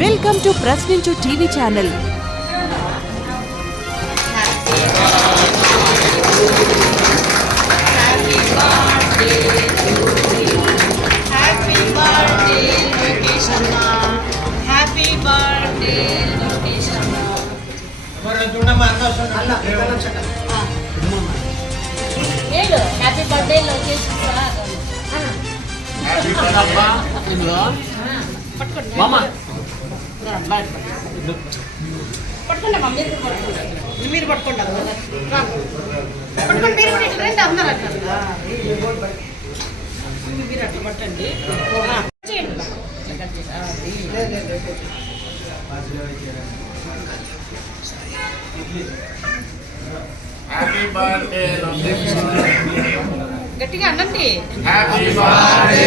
Welcome to Prashninchu TV channel. Happy birthday Lokesh happy birthday పట్టుకోండి. మీరు కూడా పట్టుకోండి. మీరు పట్టుకోండి. మీరు కూడా ఇట్లా రండి అందరూ అట్లా మీరు అట్లా పట్టండి. ఆ, చేయండి ఇట్లా కట్ చేసి. ఆ, అది. హ్యాపీ బర్త్డే గట్టిగా అనండి హ్యాపీ బర్త్డే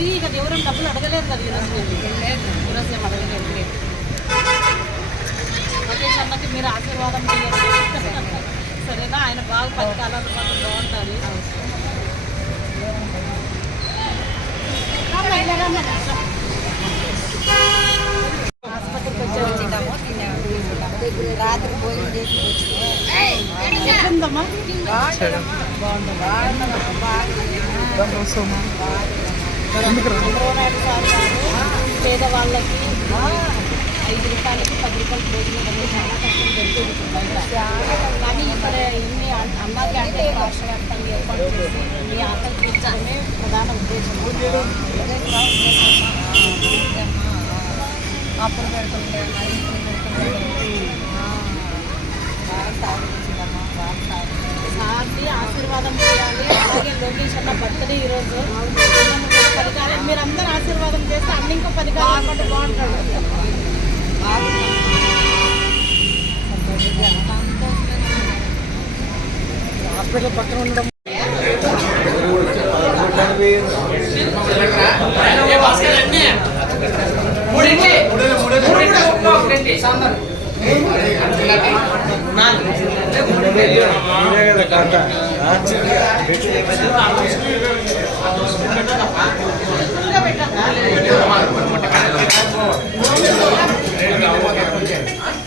ఫ్రీగా ఎవరు డబ్బులు అడగలేదు కదా ఈరోజు నేను ఈరోజు ఏం అడగలేదు లేదు లోకేష్ అన్నకి మీరు ఆశీర్వాదం చేయండి సరేనా ఆయన బాగా పది కాలాల పాటు బాగుంటుంది ఆసుపత్రికి వచ్చి వచ్చిందాము రాత్రి భోజనం చేసి వచ్చినాం. ఎట్లుందమ్మా చంద్రబాబు నాయుడు సార్ పేదవాళ్ళకి ఐదు రూపాయలకి పది రూపాయలు భోజనం అనేది చాలా కష్టం దొరికేది కానీ ఇక్కడ ఇన్ని అన్- అన్నా క్యాంటీన్ రాష్ట్ర వ్యాప్తంగా ఏర్పాటు చేసి మీ ఆకలి తీర్చడమే ప్రధాన ఉద్దేశం. అప్పుడు పెడుతుండే సార్ని ఆశీర్వాదం చేయాలి. అలాగే లోకేష్ అన్న బర్త్డే ఈరోజు. పది కాలం మీరు అందరూ ఆశీర్వాదం చేస్తే అన్ని ఇంకో పది కాలం పాటు బాగుంటాడు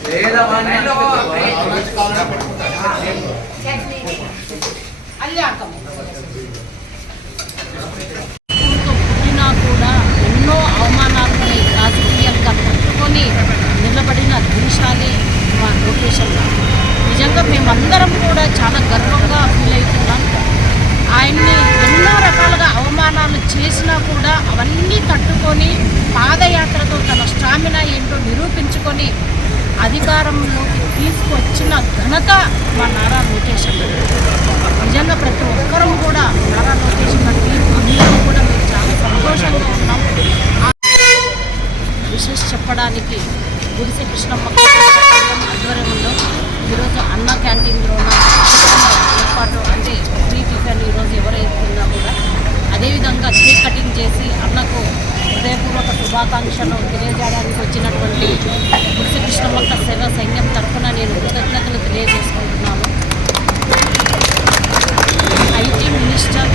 లేదా రకాలుగా చేసినా కూడా అవన్నీ తట్టుకొని పాదయాత్రతో తన స్టామినా ఏంటో నిరూపించుకొని అధికారంలోకి తీసుకొచ్చిన ఘనత మా నారా లోకేష్ నిజంగా ప్రతి ఒక్కరూ కూడా నారా లోకేష్ అన్న అందరం కూడా మేము చాలా సంతోషంగా ఉన్నాం. విశేష చెప్పడానికి గుడిసె కృష్ణమ్మ ఆధ్వర్యంలో ఈరోజు అన్న క్యాంటీన్లో ఏర్పాటు అంటే ఫ్రీ టిఫిన్ ఈరోజు ఎవరైతున్నా కూడా అదేవిధంగా కేక్ కటింగ్ చేసి అన్నకు హృదయపూర్వక శుభాకాంక్షలు తెలియజేయడానికి వచ్చినటువంటి గుడిసె కృష్ణమ్మక్క సేవా సైన్యం తరఫున నేను కృతజ్ఞతలు తెలియజేసుకుంటున్నాను. ఐటీ మినిస్టర్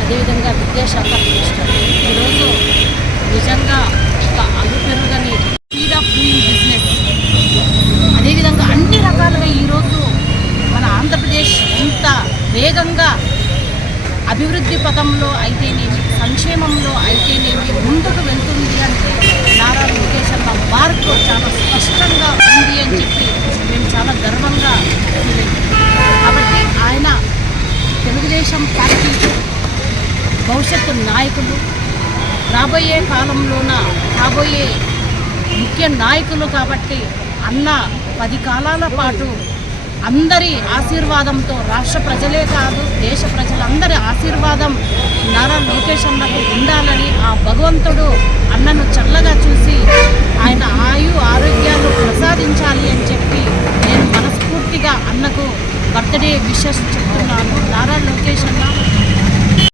అదేవిధంగా విద్యాశాఖ మినిస్టర్. ఈరోజు నిజంగా ఒక అలుపెరుగని స్పీడ్ ఆఫ్ డూయింగ్ బిజినెస్ పథకంలో అయితేనేమి సంక్షేమంలో అయితేనేమి ముందుకు వెళ్తుంది అంటే నారా లోకేష్ అమ్మ మార్క్ చాలా స్పష్టంగా ఉంది అని చెప్పి మేము చాలా గర్వంగా కాబట్టి ఆయన తెలుగుదేశం పార్టీ భవిష్యత్తు నాయకులు రాబోయే కాలంలోన రాబోయే ముఖ్య నాయకులు కాబట్టి అన్న పది కాలాల పాటు అందరి ఆశీర్వాదంతో రాష్ట్ర ప్రజలే కాదు దేశ ప్రజలందరి ఆశీర్వాదం నారా లోకేష్ అన్నకు ఉండాలని ఆ భగవంతుడు అన్నను చల్లగా చూసి